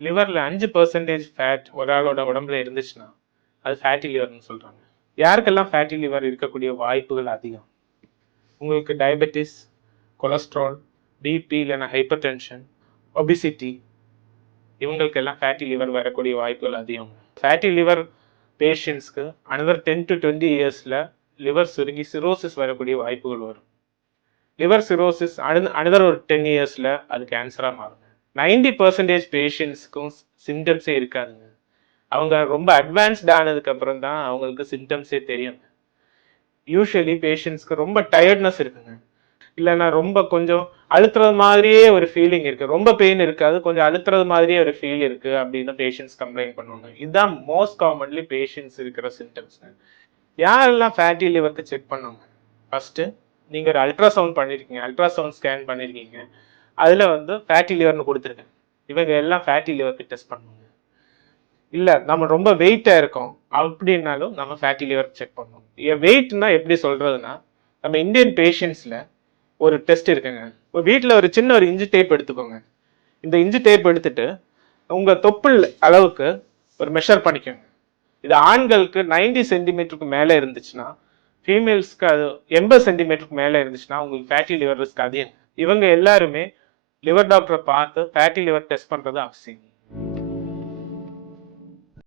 லிவரில் அஞ்சு percentage fat ஒரு ஆளோட உடம்புல இருந்துச்சுன்னா அது ஃபேட்டி லிவர்னு சொல்கிறாங்க யாருக்கெல்லாம் ஃபேட்டி லிவர் இருக்கக்கூடிய வாய்ப்புகள் அதிகம்? உங்களுக்கு டயபெட்டிஸ் கொலஸ்ட்ரால் பிபி இல்லைனா ஹைப்பர் டென்ஷன் ஒபிசிட்டி இவங்களுக்கெல்லாம் ஃபேட்டி லிவர் வரக்கூடிய வாய்ப்புகள் அதிகம். ஃபேட்டி லிவர் பேஷண்ட்ஸ்க்கு அனதர் டென் டு டுவெண்ட்டி இயர்ஸில் லிவர் சுருங்கி சிரோசிஸ் வரக்கூடிய வாய்ப்புகள் வரும். லிவர் சிரோசிஸ் அனு அனதர் ஒரு டென் இயர்ஸில் அது கேன்சராக மாறும். நைன்டி பர்சன்டேஜ் பேஷண்ட்ஸ்க்கும் சிம்டம்ஸே இருக்காதுங்க. அவங்க ரொம்ப அட்வான்ஸ்ட் ஆனதுக்கு அப்புறம் தான் அவங்களுக்கு சிம்டம்ஸே தெரியும். யூஸ்வலி பேஷண்ட்ஸ்க்கு ரொம்ப டயர்ட்னஸ் இருக்குங்க. இல்லைன்னா ரொம்ப கொஞ்சம் அழுத்துறது மாதிரியே ஒரு ஃபீலிங் இருக்கு. ரொம்ப பெயின் இருக்காது கொஞ்சம் அழுத்துறது மாதிரியே ஒரு ஃபீல் இருக்கு அப்படின்னு பேஷண்ட்ஸ் கம்ப்ளைண்ட் பண்ணுவாங்க. இதுதான் மோஸ்ட் காமன்லி பேஷண்ட்ஸ் இருக்கிற சிம்டம்ஸ் யாரெல்லாம் ஃபேட்டி லிவருக்கு செக் பண்ணுவாங்க ஃபஸ்ட்டு நீங்கள் ஒரு அல்ட்ராசவுண்ட் பண்ணியிருக்கீங்க அல்ட்ராசவுண்ட் ஸ்கேன் பண்ணியிருக்கீங்க அதில் வந்து ஃபேட்டி லிவர்னு கொடுத்துருக்கேன். இவங்க எல்லாம் ஃபேட்டி லிவருக்கு டெஸ்ட் பண்ணுவாங்க. இல்லை நம்ம ரொம்ப வெயிட்டாக இருக்கோம். அப்படின்னாலும் நம்ம ஃபேட்டி லிவர் செக் பண்ணுவோம். வெயிட்னா எப்படி சொல்கிறதுனா நம்ம இந்தியன் பேஷண்ட்ஸில் ஒரு டெஸ்ட் இருக்குங்க. இப்போ வீட்டில் ஒரு சின்ன ஒரு இஞ்சி டேப் எடுத்துக்கோங்க. இந்த இஞ்சி டேப் எடுத்துட்டு உங்கள் தொப்புள் அளவுக்கு ஒரு மெஷர் பண்ணிக்கோங்க. இது ஆண்களுக்கு 90 சென்டிமீட்டருக்கு மேலே இருந்துச்சுன்னா ஃபீமேல்ஸ்க்கு அது எண்பது சென்டிமீட்டருக்கு மேலே இருந்துச்சுன்னா உங்களுக்கு ஃபேட்டி லிவர் ரிஸ்க் அதிகம். இவங்க எல்லாருமே லிவர் டாக்டரை பார்த்து ஃபேட்டி லிவர் டெஸ்ட் பண்ணுறது அவசியம்.